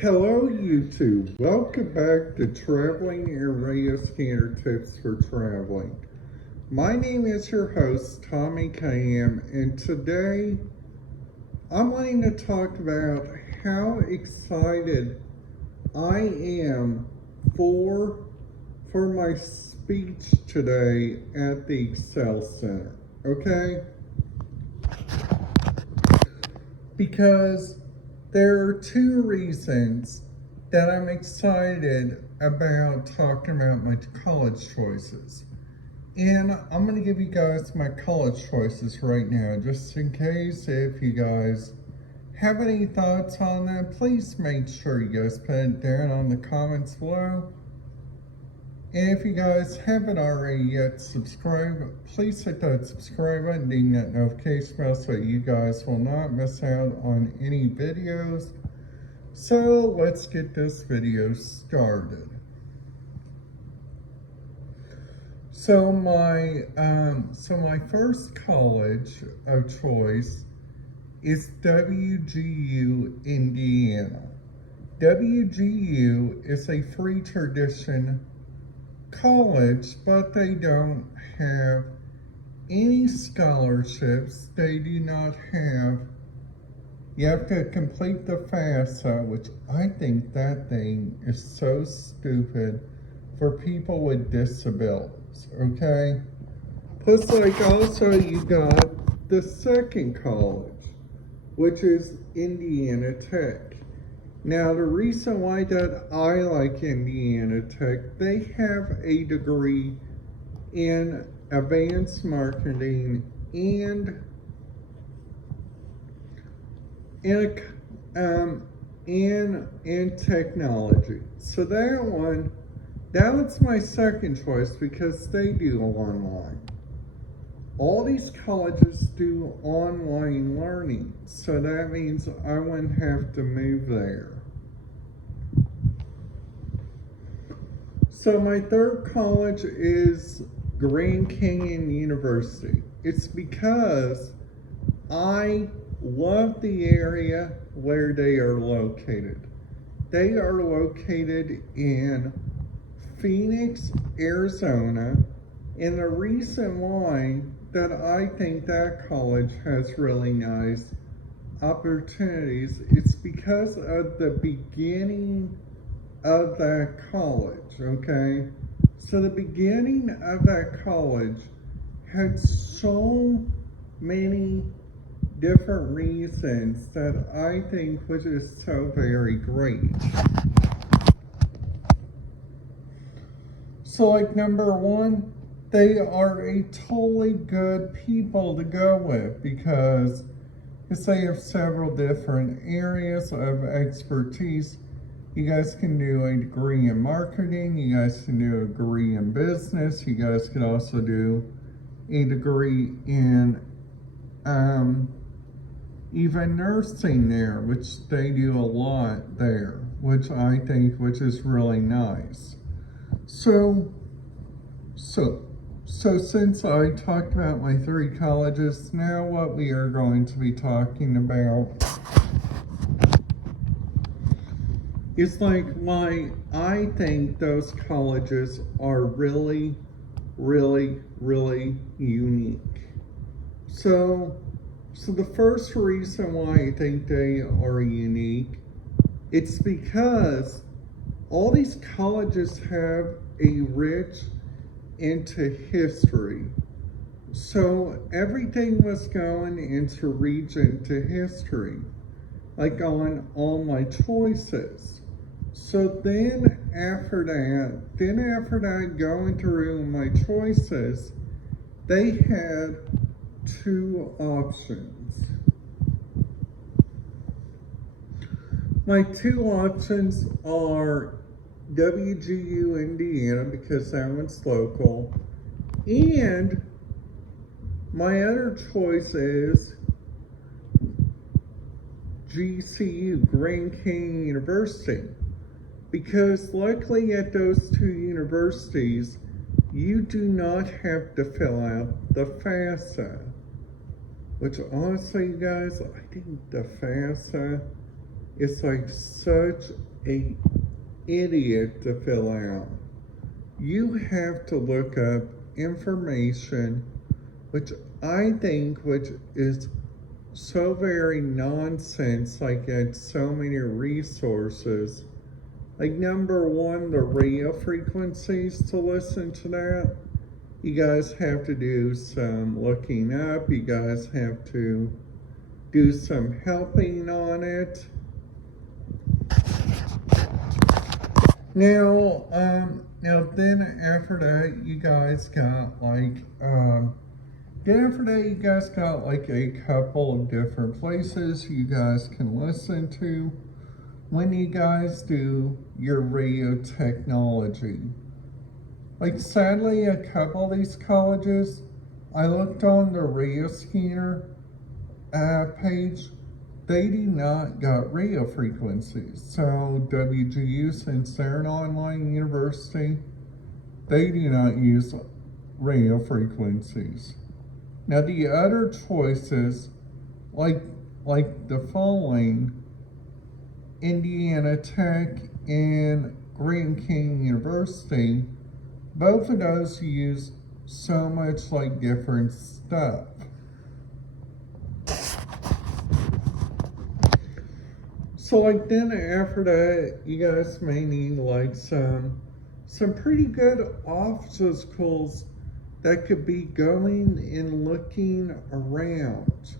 Hello YouTube, welcome back to Traveling Area Scanner Tips for Traveling. My name is your host, Tommy KM, and today I'm wanting to talk about how excited I am for my speech today at the Excel Center, okay? Because there are two reasons that I'm excited about talking about my college choices. And I'm going to give you guys my college choices right now, just in case if you guys have any thoughts on that, please make sure you guys put it down on the comments below. And if you guys haven't already yet subscribed, please hit that subscribe button, ding that notification bell so you guys will not miss out on any videos. So let's get this video started. So my first college of choice is WGU Indiana. WGU is a free tradition college, but they don't have any scholarships. They do not have, you have to complete the FAFSA, which I think that thing is so stupid for people with disabilities, okay? Plus, also you got the second college, which is Indiana Tech. Now, the reason why that I like Indiana Tech, they have a degree in advanced marketing and in technology. So that was my second choice because they do online. All these colleges do online learning, so that means I wouldn't have to move there. So my third college is Grand Canyon University. It's because I love the area where they are located. They are located in Phoenix, Arizona, and the reason why that I think that college has really nice opportunities, it's because of the beginning of that college, okay? So the beginning of that college had so many different reasons that I think which is so very great. So number one, they are a totally good people to go with because they have several different areas of expertise. You guys can do a degree in marketing, you guys can do a degree in business, you guys can also do a degree in even nursing there, which they do a lot there, which I think which is really nice. So since I talked about my three colleges, now what we are going to be talking about is I think those colleges are really, really, really unique. So the first reason why I think they are unique, it's because all these colleges have a rich into history. So everything was going into Regent to history, like on all my choices. So then after that going through my choices, they had two options. My two options are WGU Indiana because that one's local, and my other choice is GCU, Grand Canyon University, because luckily at those two universities you do not have to fill out the FAFSA, which honestly, you guys, I think the FAFSA is like such a idiot to fill out. You have to look up information, which I think which is so very nonsense, like at so many resources. Like number one, the radio frequencies to listen to that. You guys have to do some looking up. You guys have to do some helping on it. Now then after that, you guys got like a couple of different places you guys can listen to when you guys do your radio technology. Like sadly, a couple of these colleges, I looked on the radio scanner page, they do not got radio frequencies. So WGU, since they're an online university, they do not use radio frequencies. Now the other choices, like the following, Indiana Tech and Grand Canyon University, both of those use so much like different stuff. So like then after that, you guys may need like some pretty good obstacles that could be going and looking around.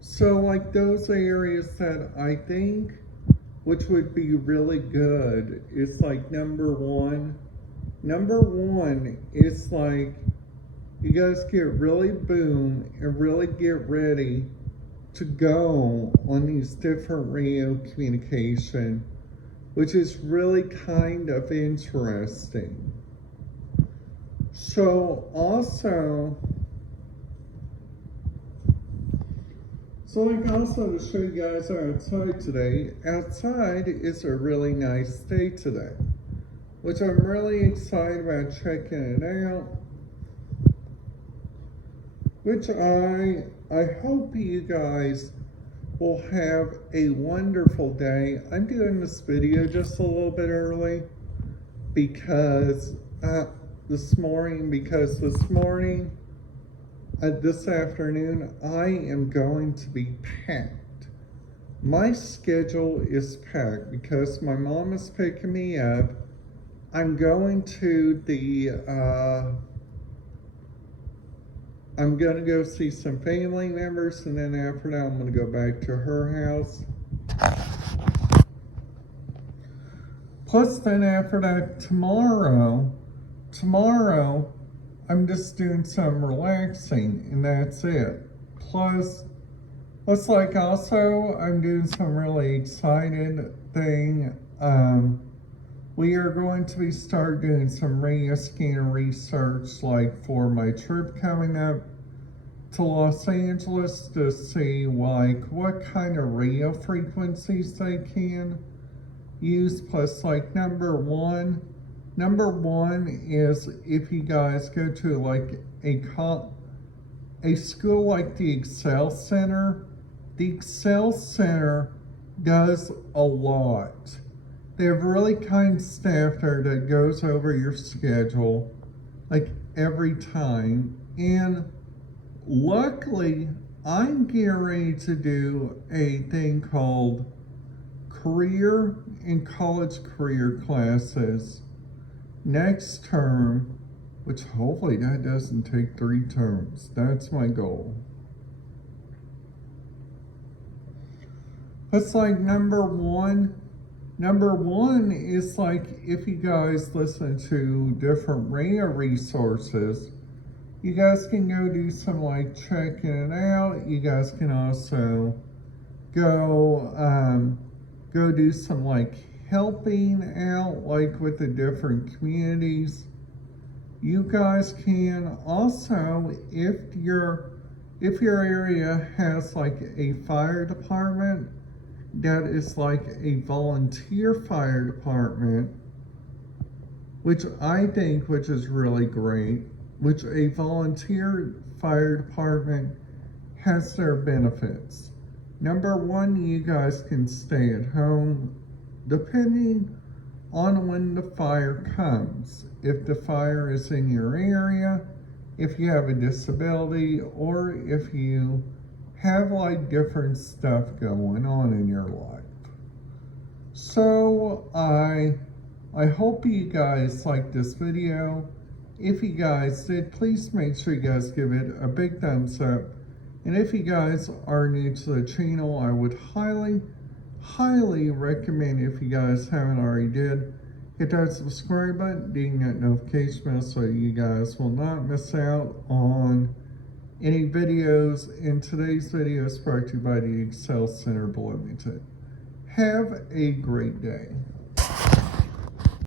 So like those areas that I think which would be really good is like number one is like you guys get really boom and really get ready to go on these different radio communication, which is really kind of interesting. So to show you guys outside today, outside is a really nice day today, which I'm really excited about checking it out, which I hope you guys will have a wonderful day. I'm doing this video just a little bit early because this afternoon, I am going to be packed. My schedule is packed because my mom is picking me up. I'm going to I'm going to go see some family members, and then after that, I'm going to go back to her house. Plus, then after that, tomorrow, I'm just doing some relaxing, and that's it. Plus like also, I'm doing some really excited thing. We are going to start doing some radio scanner research, like for my trip coming up to Los Angeles to see like what kind of radio frequencies they can use. Plus, like number one is if you guys go to like a school like the Excel Center does a lot. They have really kind staff there that goes over your schedule like every time. And luckily, I'm getting ready to do a thing called career and college career classes next term, which hopefully that doesn't take 3 terms. That's my goal. That's like number one is like if you guys listen to different radio resources, you guys can go do some like checking it out. You guys can also go do some like helping out like with the different communities. You guys can also, if your area has like a fire department that is like a volunteer fire department, which I think which is really great, which a volunteer fire department has their benefits. Number one, you guys can stay at home depending on when the fire comes. If the fire is in your area, if you have a disability, or if you have like different stuff going on in your life. So I hope you guys liked this video. If you guys did, please make sure you guys give it a big thumbs up. And if you guys are new to the channel, I would highly recommend, if you guys haven't already did, hit that subscribe button, ding that notification bell so you guys will not miss out on any videos. And today's video is brought to you by the Excel Center Bloomington. Have a great day.